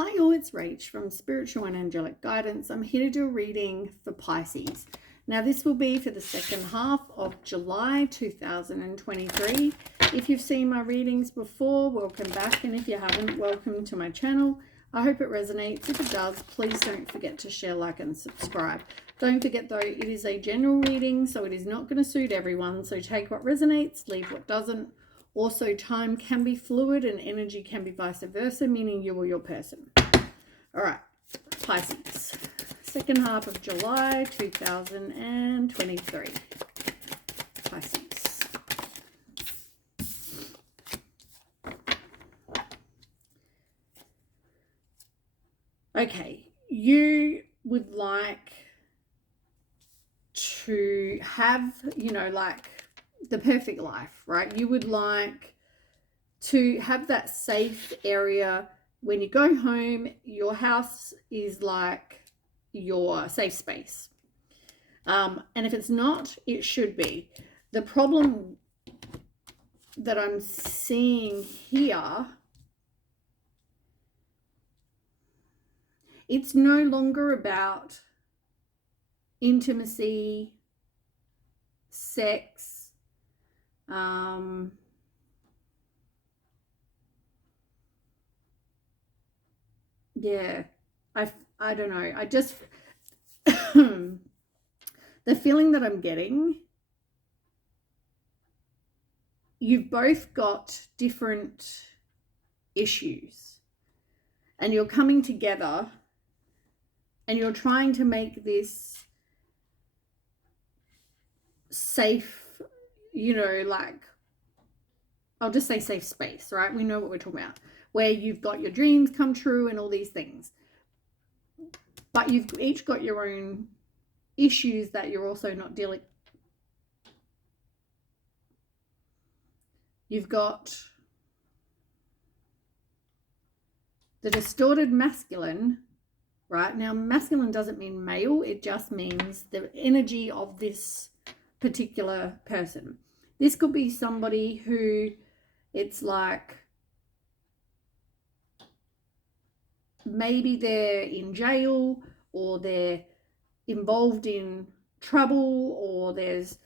Hi all, it's Rach from Spiritual and Angelic Guidance. I'm here to do a reading for Pisces. Now this will be for the second half of July 2023. If you've seen my readings before, welcome back, and if you haven't, welcome to my channel. I hope it resonates. If it does, please don't forget to share, like, and subscribe. Don't forget though, it is a general reading, so it is not going to suit everyone, so take what resonates, leave what doesn't. Also, time can be fluid and energy can be vice versa, meaning you or your person. All right, Pisces, second half of July 2023. Pisces. Okay, you would like to have, like the perfect life, right? You would like to have that safe area. When you go home, your house is like your safe space. And if it's not, it should be. The problem that I'm seeing here, it's no longer about intimacy, sex, yeah, I don't know. I just the feeling that I'm getting, you've both got different issues and you're coming together and you're trying to make this safe, like, I'll just say safe space, right? We know what we're talking about, where you've got your dreams come true and all these things. But you've each got your own issues that you're also not dealing. You've got the distorted masculine, right? Now, masculine doesn't mean male. It just means the energy of this particular person. This could be somebody who it's like maybe they're in jail or they're involved in trouble, or there's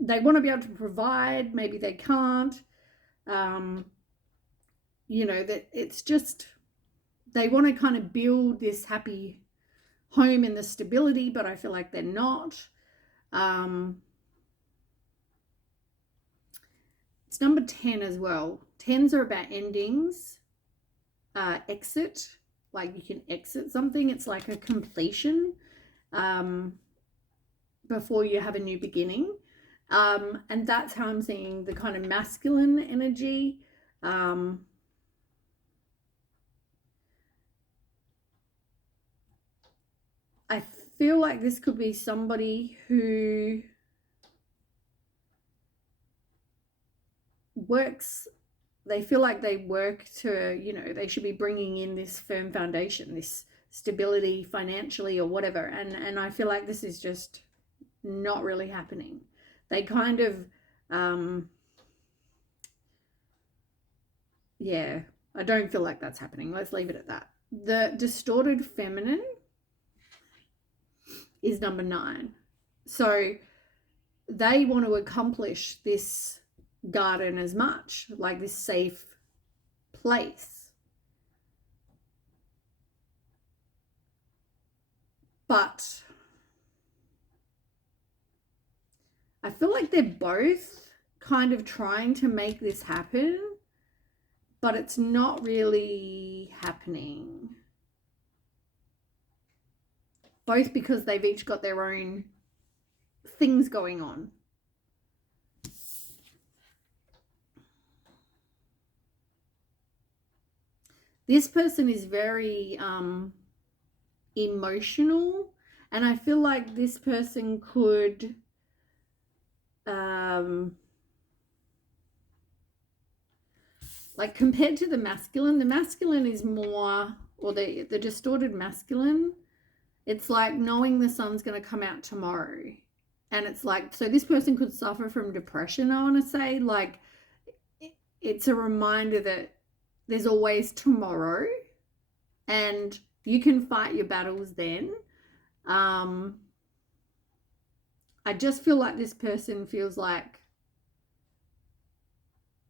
they want to be able to provide, maybe they can't, that it's just they want to kind of build this happy home in the stability, but I feel like they're not. It's number 10 as well. 10s are about endings, exit, like you can exit something. It's like a completion before you have a new beginning. And that's how I'm seeing the kind of masculine energy. I feel like this could be somebody who works, they feel like they work to, they should be bringing in this firm foundation, this stability financially or whatever. And I feel like this is just not really happening. They kind of, yeah, I don't feel like that's happening. Let's leave it at that. The distorted feminine is number 9. So they want to accomplish this garden as much, like this safe place. But I feel like they're both kind of trying to make this happen, but it's not really happening. Both because they've each got their own things going on. This person is very emotional, and I feel like this person could like compared to the masculine is more, or the distorted masculine, it's like knowing the sun's going to come out tomorrow. And it's like, so this person could suffer from depression, I want to say. Like, it's a reminder that there's always tomorrow, and you can fight your battles then. I just feel like this person feels like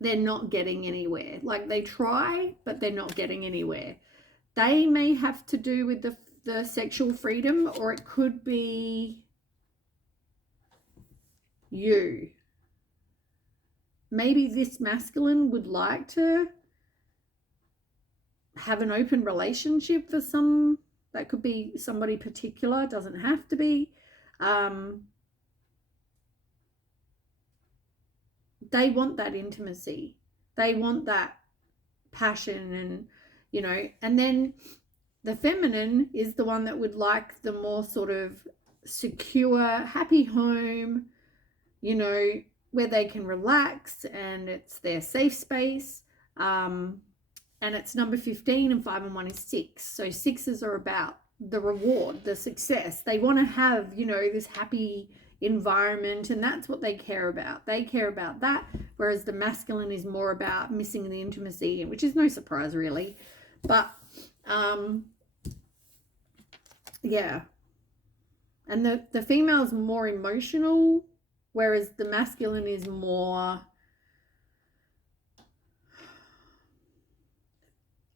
they're not getting anywhere. Like they try, but they're not getting anywhere. They may have to do with the sexual freedom, or it could be you. Maybe this masculine would like to have an open relationship for some. That could be somebody particular, it doesn't have to be. They want that intimacy. They want that passion, and, you know, and then the feminine is the one that would like the more sort of secure, happy home, you know, where they can relax and it's their safe space. And it's number 15, and 5 and 1 is 6. So 6s are about the reward, the success. They want to have, you know, this happy environment, and that's what they care about. They care about that, whereas the masculine is more about missing the intimacy, which is no surprise really. But yeah, and the female is more emotional, whereas the masculine is more,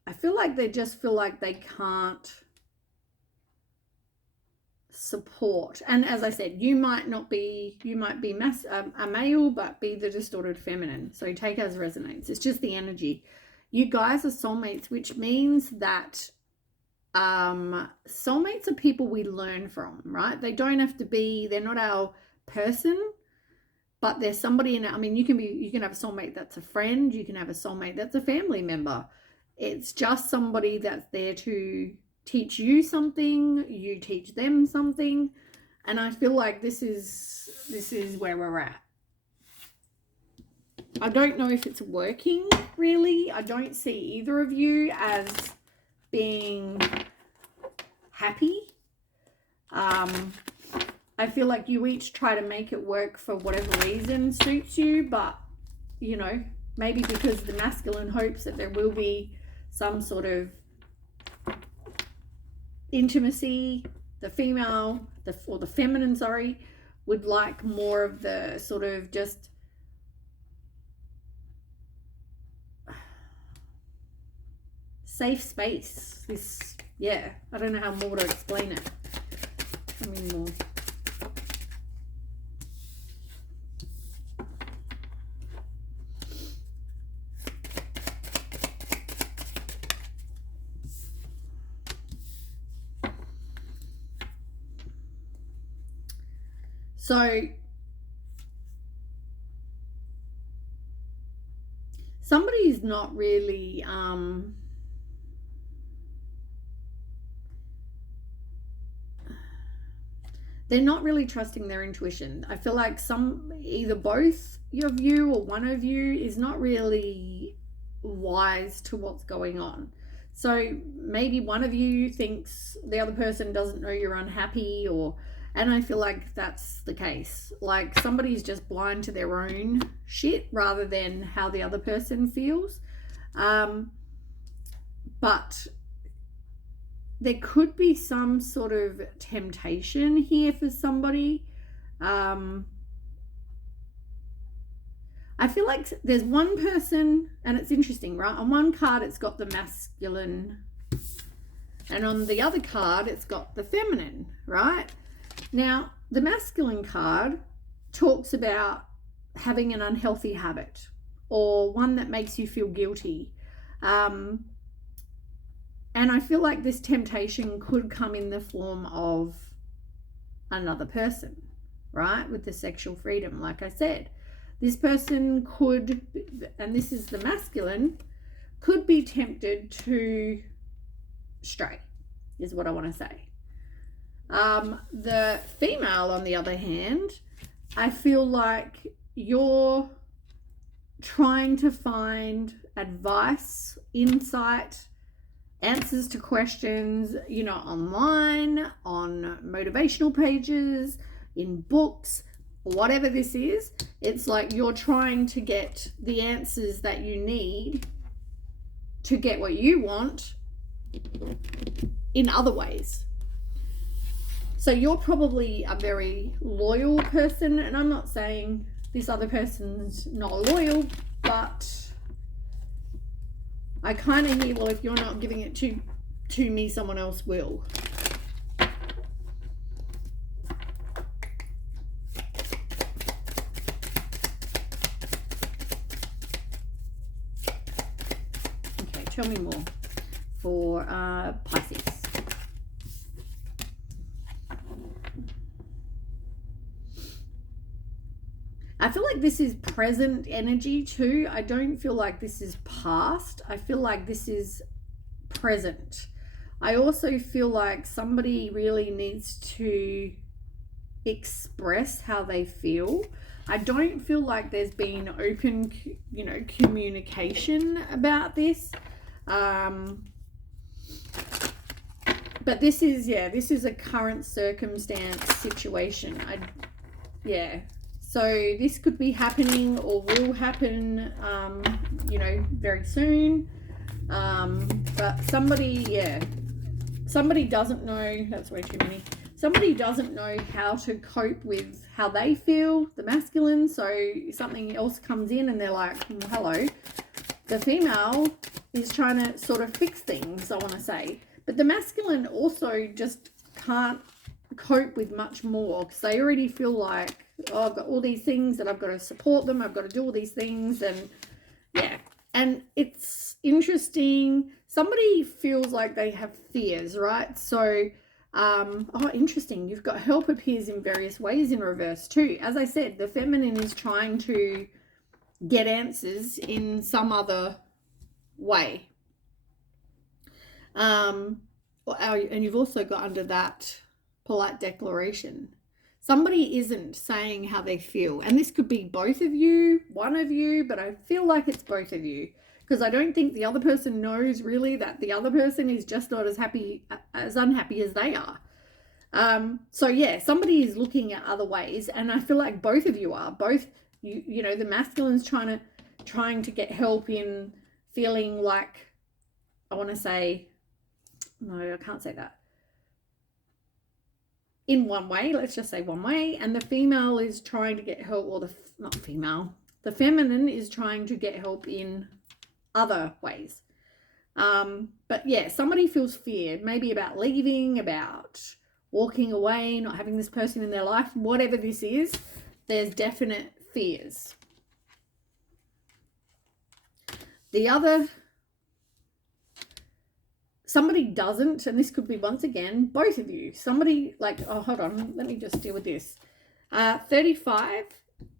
I feel like they just feel like they can't support. And as I said, you might be a male, but be the distorted feminine. So take as resonates. It's just the energy. You guys are soulmates, which means that soulmates are people we learn from, right? They don't have to be, they're not our person, but there's somebody in it. I mean, you can have a soulmate that's a friend, you can have a soulmate that's a family member. It's just somebody that's there to teach you something, you teach them something. And I feel like this is where we're at. I don't know if it's working really. I don't see either of you as being happy. I feel like you each try to make it work for whatever reason suits you, but, you know, maybe because the masculine hopes that there will be some sort of intimacy, the female, or the feminine, sorry, would like more of the sort of just safe space. This, yeah, I don't know how more to explain it. I mean, more. So somebody is not really they're not really trusting their intuition. I feel like either both of you or one of you is not really wise to what's going on. So maybe one of you thinks the other person doesn't know you're unhappy, and I feel like that's the case. Like somebody's just blind to their own shit rather than how the other person feels. But there could be some sort of temptation here for somebody. I feel like there's one person, and it's interesting, right? On one card, it's got the masculine, and on the other card, it's got the feminine, right? Now, the masculine card talks about having an unhealthy habit or one that makes you feel guilty. And I feel like this temptation could come in the form of another person, right? With the sexual freedom, like I said. This person could, and this is the masculine, could be tempted to stray, is what I want to say. The female, on the other hand, I feel like you're trying to find advice, insight, answers to questions, you know, online, on motivational pages, in books, whatever this is. It's like you're trying to get the answers that you need to get what you want in other ways. So you're probably a very loyal person, and I'm not saying this other person's not loyal, but I kind of hear, well, if you're not giving it to me, someone else will. Okay, tell me more for Pisces. I feel like this is present energy too. I don't feel like this is past. I feel like this is present. I also feel like somebody really needs to express how they feel. I don't feel like there's been open, communication about this. But this is a current circumstance situation. So this could be happening or will happen, very soon. But somebody doesn't know, that's way too many. Somebody doesn't know how to cope with how they feel, the masculine. So something else comes in and they're like, hello. The female is trying to sort of fix things, I want to say. But the masculine also just can't cope with much more because they already feel like, oh, I've got all these things that I've got to support them, I've got to do all these things, and and it's interesting. Somebody feels like they have fears, right? So interesting, you've got help appears in various ways in reverse too. As I said, the feminine is trying to get answers in some other way. And you've also got under that polite declaration. Somebody isn't saying how they feel. And this could be both of you, one of you, but I feel like it's both of you. Because I don't think the other person knows really that the other person is just not as unhappy as they are. Somebody is looking at other ways. And I feel like both of you are. Both, the masculine's trying to get help in feeling like, I want to say, no, I can't say that. In one way, let's just say one way, and the female is trying to get help, or the feminine is trying to get help in other ways. But yeah, somebody feels fear, maybe about leaving, about walking away, not having this person in their life, whatever this is, there's definite fears. The other, somebody doesn't, and this could be once again, both of you. Somebody like, oh, hold on, let me just deal with this. 35,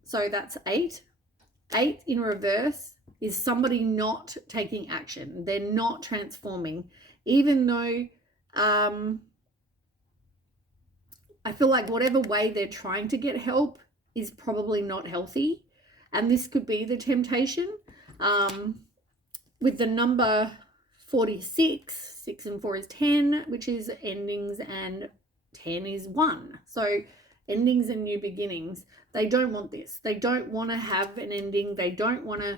so that's 8. 8 in reverse is somebody not taking action. They're not transforming, even though I feel like whatever way they're trying to get help is probably not healthy. And this could be the temptation. With the number 46, 6 and 4 is 10, which is endings, and 10 is 1. So endings and new beginnings. They don't want this. They don't want to have an ending. They don't want to,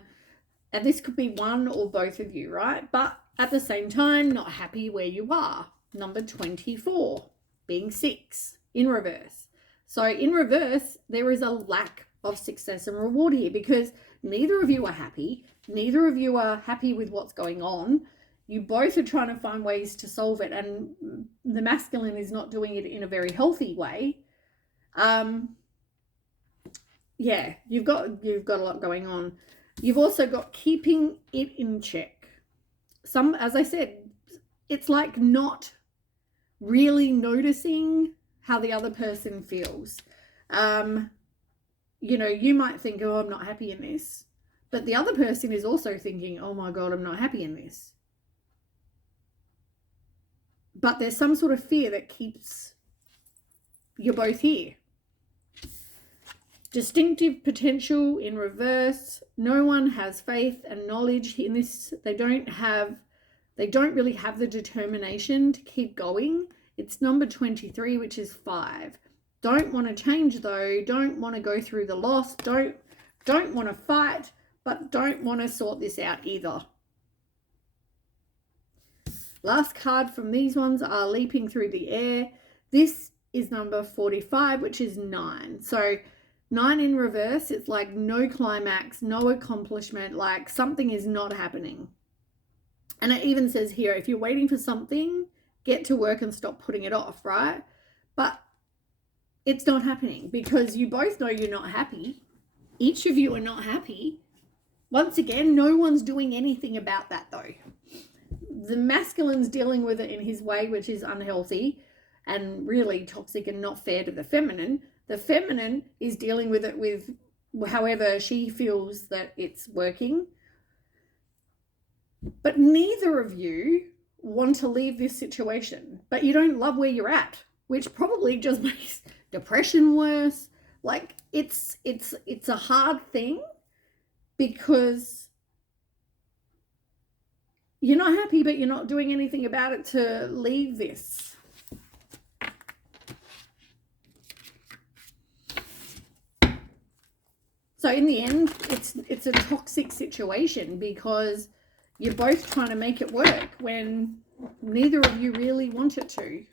and this could be one or both of you, right? But at the same time, not happy where you are. Number 24 being 6 in reverse. So in reverse, there is a lack of success and reward here because neither of you are happy. Neither of you are happy with what's going on. You both are trying to find ways to solve it, and the masculine is not doing it in a very healthy way. You've got a lot going on. You've also got keeping it in check. As I said, it's like not really noticing how the other person feels. You might think, oh, I'm not happy in this. But the other person is also thinking, oh my God, I'm not happy in this. But there's some sort of fear that keeps you both here. Distinctive potential in reverse. No one has faith and knowledge in this. They don't really have the determination to keep going. It's number 23, which is 5. Don't want to change though. Don't want to go through the loss. Don't want to fight, but don't want to sort this out either. Last card from these ones are leaping through the air. This is number 45, which is 9. So 9 in reverse, it's like no climax, no accomplishment, like something is not happening. And it even says here, if you're waiting for something, get to work and stop putting it off, right? But it's not happening because you both know you're not happy. Each of you are not happy. Once again, no one's doing anything about that though. The masculine's dealing with it in his way, which is unhealthy and really toxic and not fair to the feminine. The feminine is dealing with it with however she feels that it's working. But neither of you want to leave this situation, but you don't love where you're at, which probably just makes depression worse. Like it's a hard thing because you're not happy, but you're not doing anything about it to leave this. So in the end, it's a toxic situation because you're both trying to make it work when neither of you really want it to.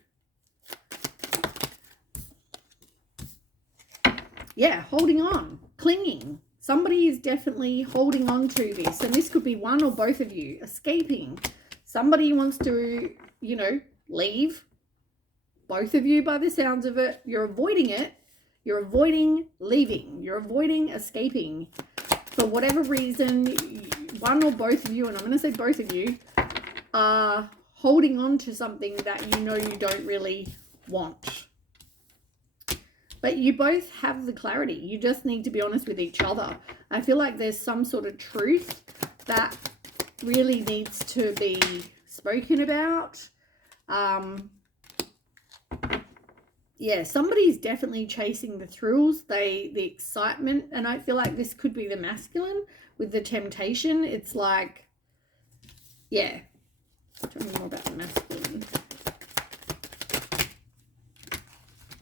Yeah, holding on, clinging. Somebody is definitely holding on to this. And this could be one or both of you escaping. Somebody wants to, you know, leave. Both of you, by the sounds of it, you're avoiding it. You're avoiding leaving. You're avoiding escaping. For whatever reason, one or both of you, and I'm going to say both of you, are holding on to something that you know you don't really want. But you both have the clarity. You just need to be honest with each other. I feel like there's some sort of truth that really needs to be spoken about. Yeah, somebody's definitely chasing the thrills, the excitement. And I feel like this could be the masculine with the temptation. It's like, yeah. Tell me more about the masculine.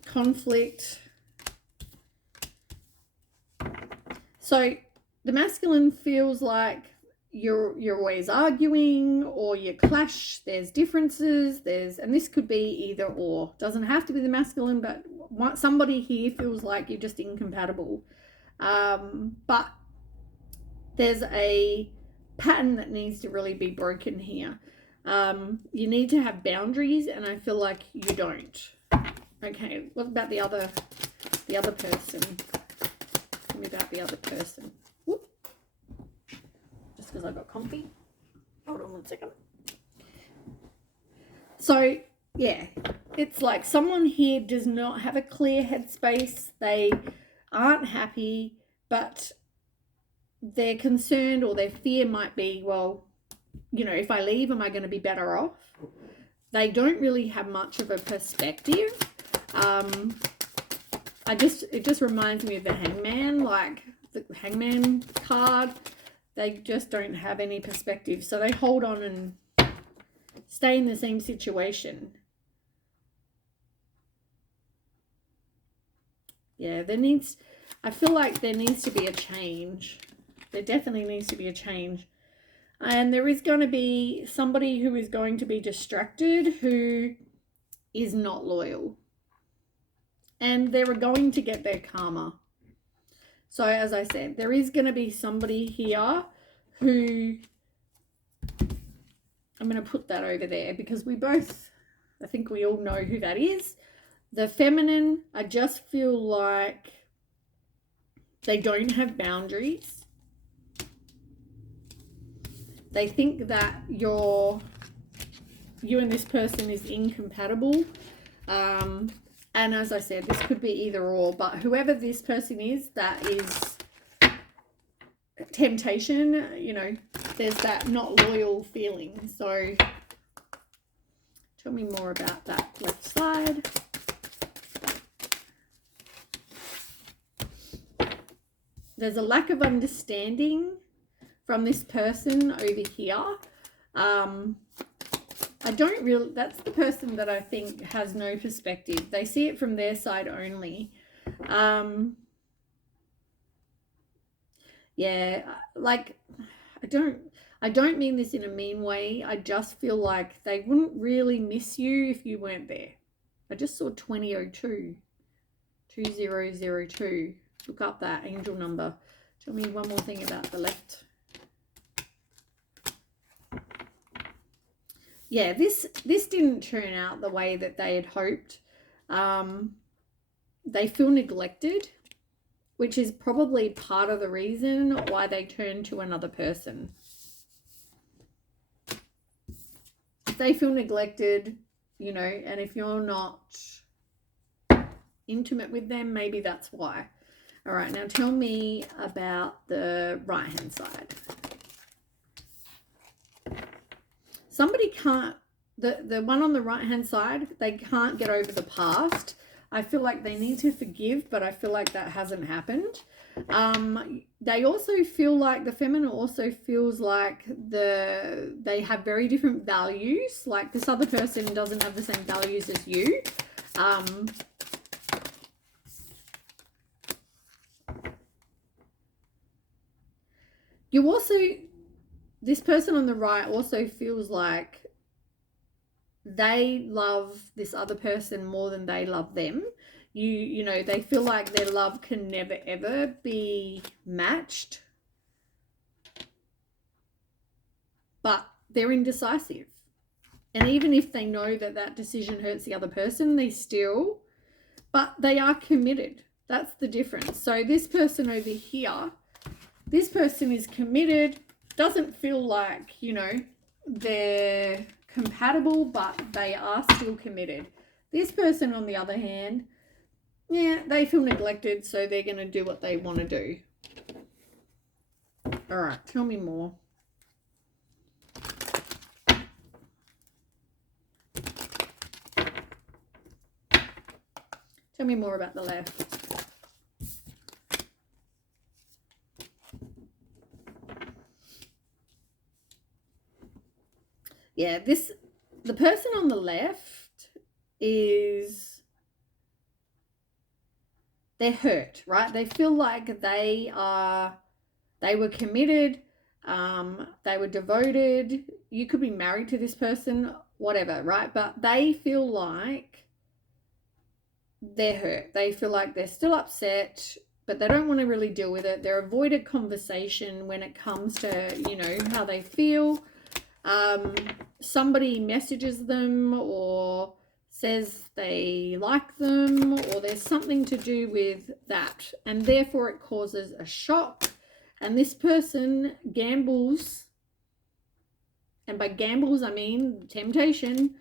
Conflict. So the masculine feels like you're always arguing or you clash, there's differences, and this could be either or. Doesn't have to be the masculine, but somebody here feels like you're just incompatible. But there's a pattern that needs to really be broken here. You need to have boundaries, and I feel like you don't. Okay, what about the other person? Tell me about the other person. Whoop. Just because I got comfy. Hold on one second. So, yeah, it's like someone here does not have a clear headspace. They aren't happy, but their concern or their fear might be, well, you know, if I leave, am I going to be better off? They don't really have much of a perspective. It just reminds me of the Hangman, like the Hangman card. They just don't have any perspective. So they hold on and stay in the same situation. Yeah, I feel like there needs to be a change. There definitely needs to be a change. And there is going to be somebody who is going to be distracted, who is not loyal. And they're going to get their karma. So as I said, there is going to be somebody here who, I'm going to put that over there because I think we all know who that is. The feminine, I just feel like they don't have boundaries. They think that you and this person is incompatible. And as I said, this could be either or, but whoever this person is, that is temptation, you know, there's that not loyal feeling. So tell me more about that left side. There's a lack of understanding from this person over here. That's the person that I think has no perspective. They see it from their side only. Yeah, like, I don't mean this in a mean way. I just feel like they wouldn't really miss you if you weren't there. I just saw 2002. 2002. Look up that angel number. Tell me one more thing about the left. Yeah, this didn't turn out the way that they had hoped. They feel neglected, which is probably part of the reason why they turn to another person. If they feel neglected, you know, and if you're not intimate with them, maybe that's why. All right, now tell me about the right-hand side. Somebody can't, the one on the right-hand side, they can't get over the past. I feel like they need to forgive, but I feel like that hasn't happened. They also feel like, the feminine also feels like they have very different values. Like this other person doesn't have the same values as you. You also, this person on the right also feels like they love this other person more than they love them. You know, they feel like their love can never ever be matched. But they're indecisive. And even if they know that that decision hurts the other person, but they are committed. That's the difference. So this person over here, this person is committed, doesn't feel like, you know, they're compatible, but they are still committed. This person, on the other hand, yeah, they feel neglected, so they're going to do what they want to do. All right, tell me more. Tell me more about the left. Yeah, the person on the left is, they're hurt, right? They feel like they were committed, they were devoted. You could be married to this person, whatever, right? But they feel like they're hurt. They feel like they're still upset, but they don't want to really deal with it. They're avoided conversation when it comes to, you know, how they feel. Somebody messages them or says they like them, or there's something to do with that, and therefore it causes a shock. And this person gambles, and by gambles I mean temptation.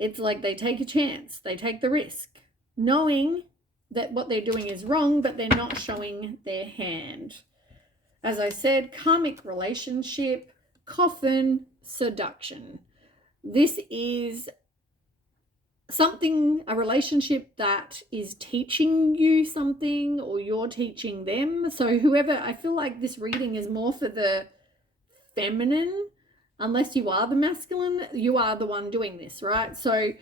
It's like they take a chance, they take the risk, knowing that what they're doing is wrong, but they're not showing their hand. As I said, karmic relationship, coffin, seduction. This is something, a relationship that is teaching you something, or you're teaching them. So whoever, I feel like this reading is more for the feminine. Unless you are the masculine, you are the one doing this, right? So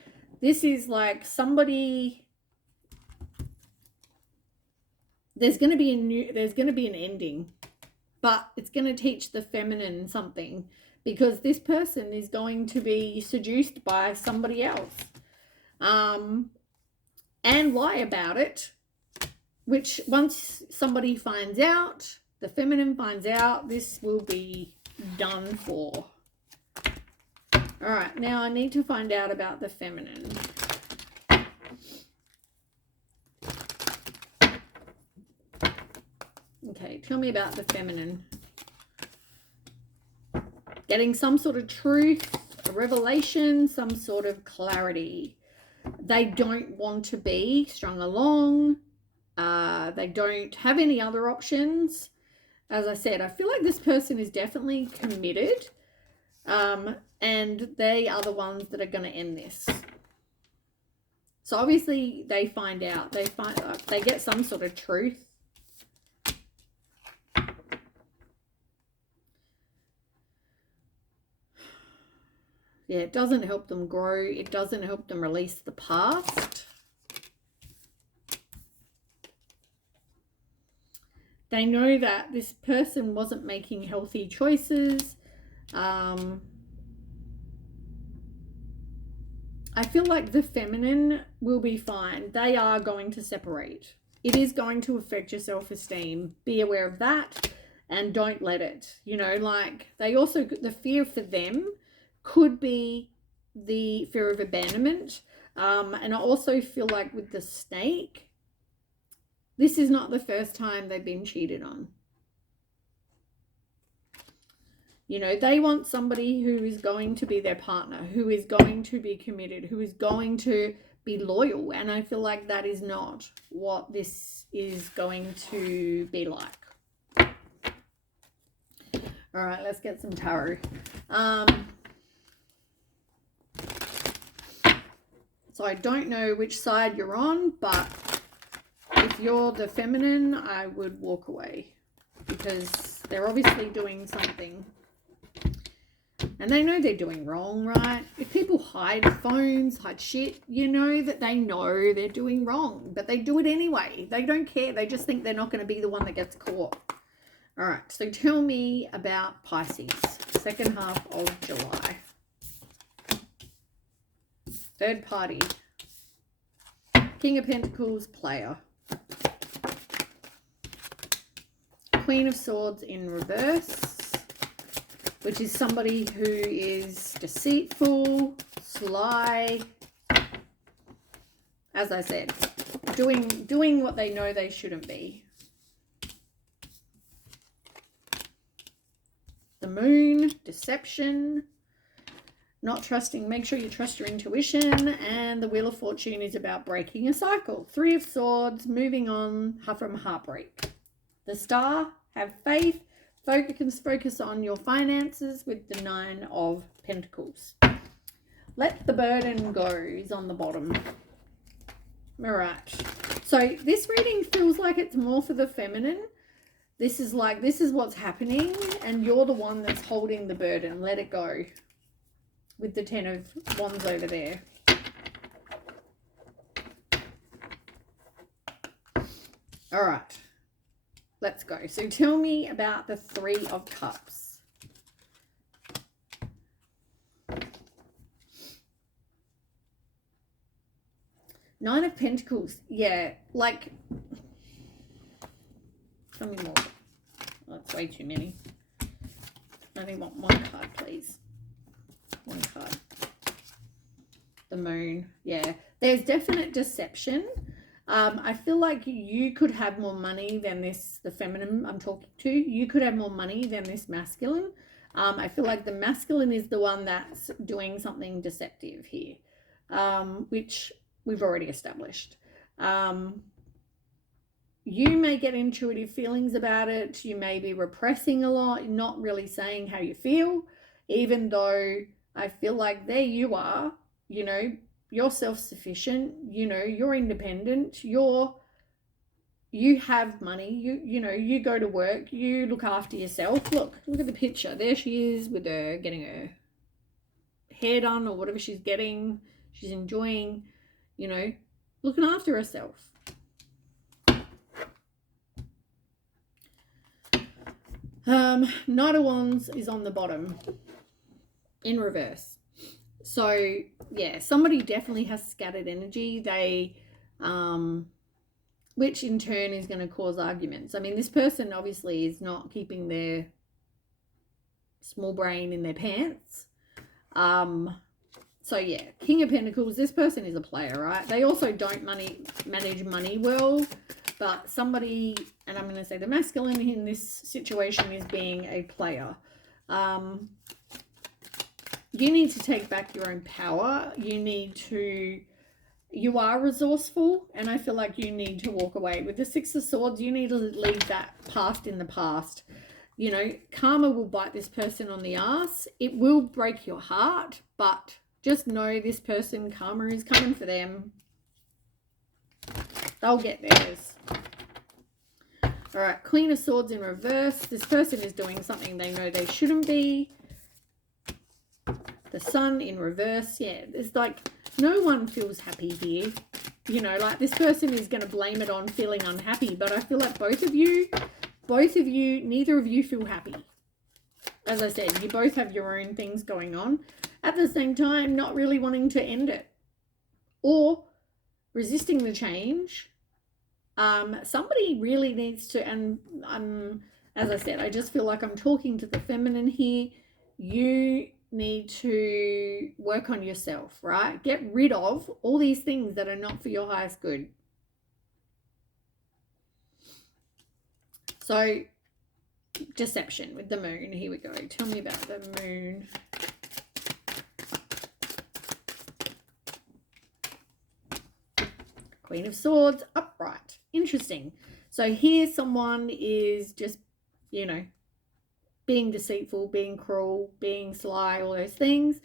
this is like somebody, there's going to be an ending, but it's going to teach the feminine something, because this person is going to be seduced by somebody else, and lie about it, which once somebody finds out, the feminine finds out, this will be done for. All right, now I need to find out about the feminine. Okay, tell me about the feminine. Getting some sort of truth, a revelation, some sort of clarity. They don't want to be strung along. They don't have any other options. As I said, I feel like this person is definitely committed. And they are the ones that are going to end this. So obviously they find out, they get some sort of truth. Yeah, it doesn't help them grow. It doesn't help them release the past. They know that this person wasn't making healthy choices. I feel like the feminine will be fine. They are going to separate. It is going to affect your self-esteem. Be aware of that and don't let it. You know, like they also, the fear for them could be the fear of abandonment. And I also feel like with the snake, this is not the first time they've been cheated on. You know, they want somebody who is going to be their partner, who is going to be committed, who is going to be loyal. And I feel like that is not what this is going to be like. All right, let's get some tarot. So I don't know which side you're on, but if you're the feminine, I would walk away because they're obviously doing something. And they know they're doing wrong, right? If people hide phones, hide shit, you know that they know they're doing wrong, but they do it anyway. They don't care. They just think they're not going to be the one that gets caught. All right, so tell me about Pisces, second half of July. Third party. King of Pentacles, player. Queen of Swords in reverse, which is somebody who is deceitful, sly, as I said, doing what they know they shouldn't be. The Moon, deception, not trusting, make sure you trust your intuition, and the Wheel of Fortune is about breaking a cycle. Three of Swords, moving on from heartbreak. The Star, have faith, focus on your finances with the Nine of Pentacles. Let the burden go is on the bottom. All right. So this reading feels like it's more for the feminine. This is what's happening and you're the one that's holding the burden. Let it go. With the Ten of Wands over there. All right. Let's go. So tell me about the Three of Cups. Nine of Pentacles. Yeah, like, tell me more. That's way too many. I only want one card, please. One card. The Moon. Yeah, there's definite deception. I feel like you could have more money than this, the feminine I'm talking to. You could have more money than this masculine. I feel like the masculine is the one that's doing something deceptive here, which we've already established. You may get intuitive feelings about it. You may be repressing a lot, not really saying how you feel, even though I feel like there you are, you know, you're self-sufficient, you know, you're independent, you have money, you know, you go to work, you look after yourself. Look at the picture. There she is with her getting her hair done or whatever she's getting. She's enjoying, you know, looking after herself. Knight of Wands is on the bottom in reverse. So yeah, somebody definitely has scattered energy. They, which in turn is going to cause arguments. I mean, this person obviously is not keeping their small brain in their pants. So yeah, King of Pentacles, this person is a player, right? They also don't manage money well, but somebody, and I'm going to say the masculine in this situation is being a player. You need to take back your own power. You are resourceful, and I feel like you need to walk away. With the Six of Swords, you need to leave that past in the past. You know, karma will bite this person on the ass. It will break your heart, but just know this person, karma is coming for them. They'll get theirs. All right, Queen of Swords in reverse. This person is doing something they know they shouldn't be. The Sun in reverse. Yeah, it's like no one feels happy here. You know, like this person is going to blame it on feeling unhappy, but I feel like both of you, neither of you feel happy. as I said, you both have your own things going on. At the same time, not really wanting to end it or resisting the change. Somebody really needs to, and as I said, I just feel like I'm talking to the feminine here. You need to work on yourself, right? Get rid of all these things that are not for your highest good. So, deception with the moon. Here we go. Tell me about the moon. Queen of Swords, upright. Interesting. So here someone is just, you know, being deceitful, being cruel, being sly, all those things.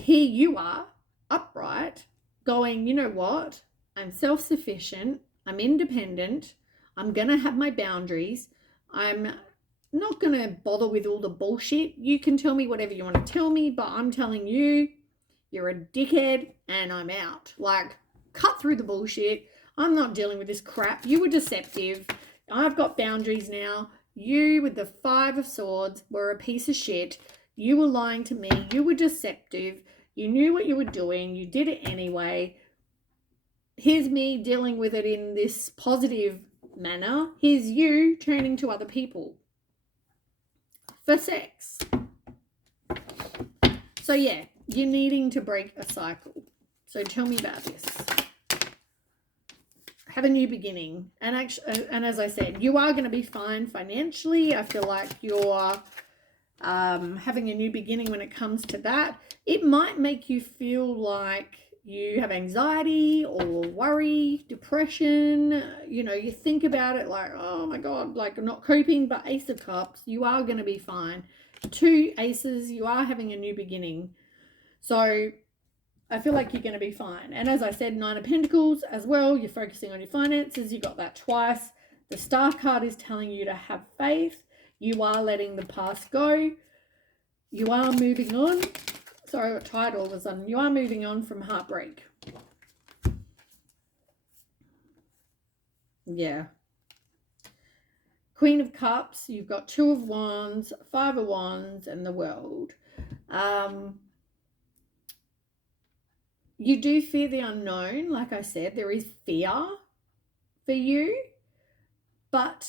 Here you are, upright, going, you know what? I'm self-sufficient. I'm independent. I'm going to have my boundaries. I'm not going to bother with all the bullshit. You can tell me whatever you want to tell me, but I'm telling you, you're a dickhead and I'm out. Like, cut through the bullshit. I'm not dealing with this crap. You were deceptive. I've got boundaries now. You, with the 5 of Swords, were a piece of shit. You were lying to me. You were deceptive. You knew what you were doing. You did it anyway. Here's me dealing with it in this positive manner. Here's you turning to other people for sex. So yeah, you're needing to break a cycle. So tell me about this. Have a new beginning. And actually, and as I said, you are going to be fine financially. I feel like you're having a new beginning when it comes to that. It might make you feel like you have anxiety or worry, depression. You know, you think about it like, oh my God, like I'm not coping, but Ace of Cups, you are going to be fine. 2 aces, you are having a new beginning. So I feel like you're going to be fine. And as I said, 9 of Pentacles as well. You're focusing on your finances. You got that twice. The Star card is telling you to have faith. You are letting the past go. You are moving on. Sorry, I got tired all of a sudden. You are moving on from heartbreak. Yeah. Queen of Cups. You've got 2 of Wands, 5 of Wands, and the World. You do fear the unknown. Like I said, there is fear for you. But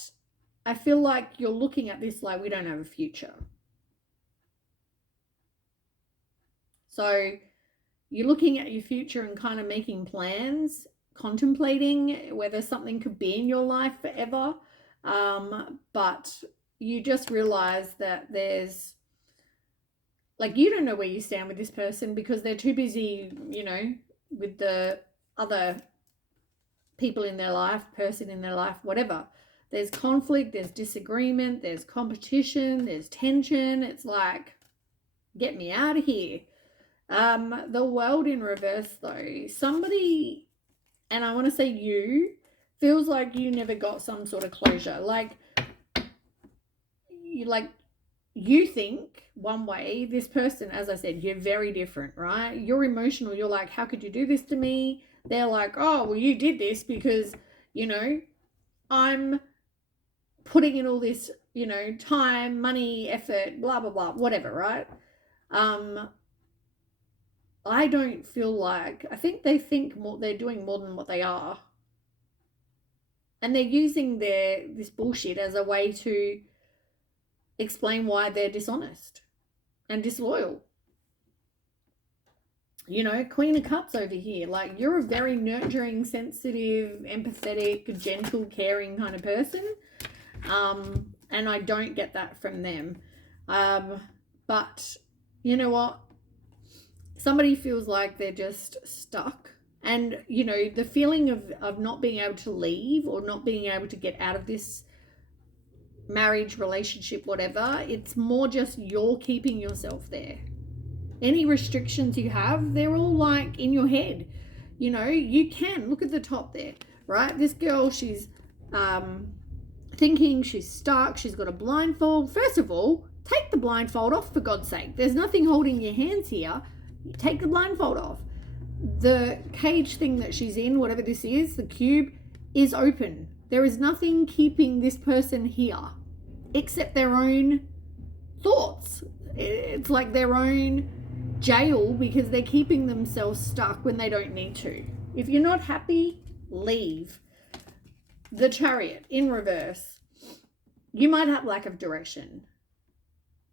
I feel like you're looking at this like we don't have a future. So you're looking at your future and kind of making plans, contemplating whether something could be in your life forever. But you just realize that there's, like, you don't know where you stand with this person because they're too busy, you know, with the other people in their life, person in their life, whatever. There's conflict, there's disagreement, there's competition, there's tension. It's like, get me out of here. The World in reverse though, somebody, and I want to say you, feels like you never got some sort of closure. Like you think one way, this person, as I said, you're very different, right? You're emotional. You're like, how could you do this to me? They're like, oh, well, you did this because, you know, I'm putting in all this, you know, time, money, effort, blah, blah, blah, whatever, right? I don't feel like, I think they think more, they're doing more than what they are. And they're using this bullshit as a way to explain why they're dishonest and disloyal. You know, Queen of Cups over here. Like, you're a very nurturing, sensitive, empathetic, gentle, caring kind of person. And I don't get that from them. But you know what? Somebody feels like they're just stuck. And, you know, the feeling of not being able to leave or not being able to get out of this marriage, relationship, whatever, it's more just you're keeping yourself there. Any restrictions you have, they're all like in your head. You know, you can look at the top there, right? This girl, she's thinking she's stuck. She's got a blindfold. First of all, take the blindfold off, for God's sake. There's nothing holding your hands here. Take the blindfold off. The cage thing that she's in, whatever this is, the cube, is open. There is nothing keeping this person here except their own thoughts. It's like their own jail because they're keeping themselves stuck when they don't need to. If you're not happy, leave. The Chariot in reverse. You might have lack of direction,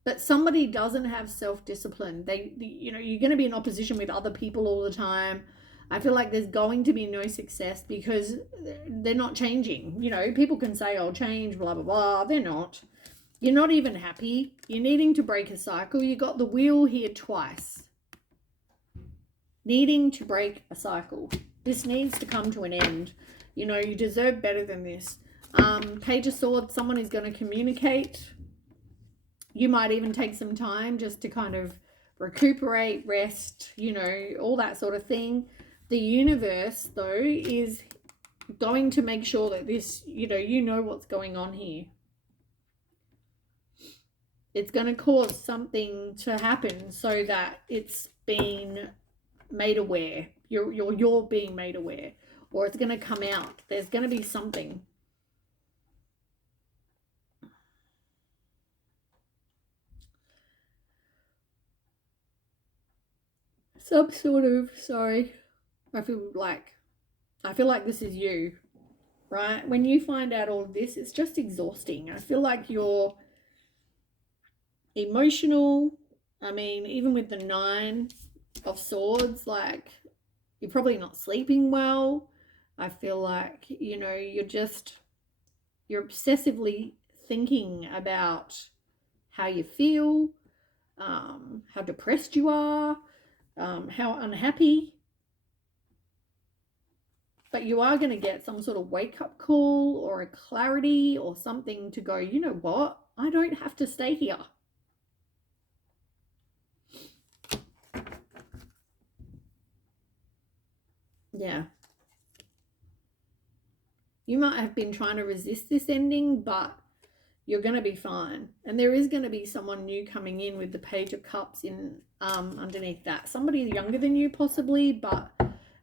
but somebody doesn't have self-discipline. You're going to be in opposition with other people all the time. I feel like there's going to be no success because they're not changing. People can say, "I'll change," blah, blah, blah. They're not. You're not even happy. You're needing to break a cycle. You got the wheel here twice. Needing to break a cycle. This needs to come to an end. You deserve better than this. Page of Swords, someone is going to communicate. You might even take some time just to kind of recuperate, rest, all that sort of thing. The universe, though, is going to make sure that this, you know what's going on here. It's going to cause something to happen so that it's been made aware. You're being made aware. Or it's going to come out. There's going to be something. Some sort of, sorry. I feel like this is you, right? When you find out all of this, it's just exhausting. I feel like you're emotional. I mean, even with the 9 of Swords, like, you're probably not sleeping well. I feel like, you're obsessively thinking about how you feel, how depressed you are, how unhappy. But you are going to get some sort of wake-up call or a clarity or something to go, you know what? I don't have to stay here. Yeah. You might have been trying to resist this ending, but you're going to be fine. And there is going to be someone new coming in with the Page of Cups in underneath that. Somebody younger than you possibly, but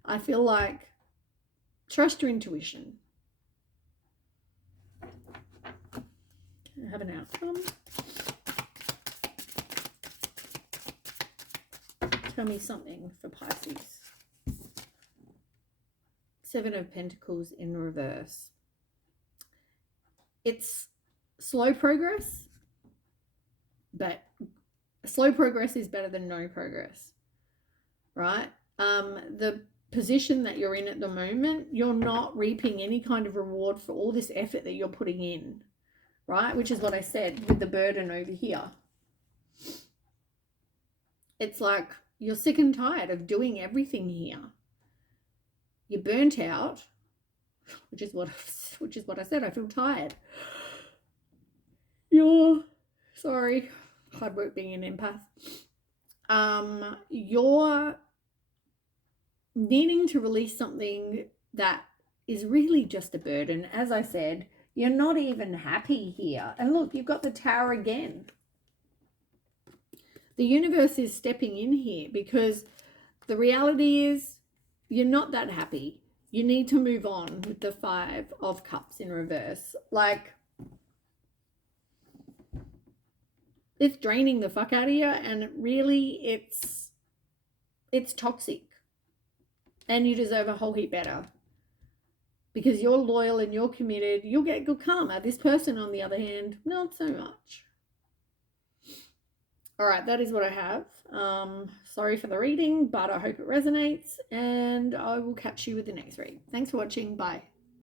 I feel like trust your intuition. I have an outcome. Tell me something for Pisces. 7 of Pentacles in reverse. It's slow progress, but slow progress is better than no progress, right? The position that you're in at the moment, you're not reaping any kind of reward for all this effort that you're putting in, right? Which is what I said with the burden over here. It's like you're sick and tired of doing everything here. You're burnt out, which is what I said. I feel tired. Sorry, hard work being an empath. You're needing to release something that is really just a burden. As I said, you're not even happy here. And look, you've got the Tower again. The universe is stepping in here because the reality is you're not that happy. You need to move on with the 5 of Cups in reverse. Like, it's draining the fuck out of you, and really it's toxic. And you deserve a whole heap better. Because you're loyal and you're committed. You'll get good karma. This person, on the other hand, not so much. All right, that is what I have. Sorry for the reading, but I hope it resonates, and I will catch you with the next read. Thanks for watching. Bye.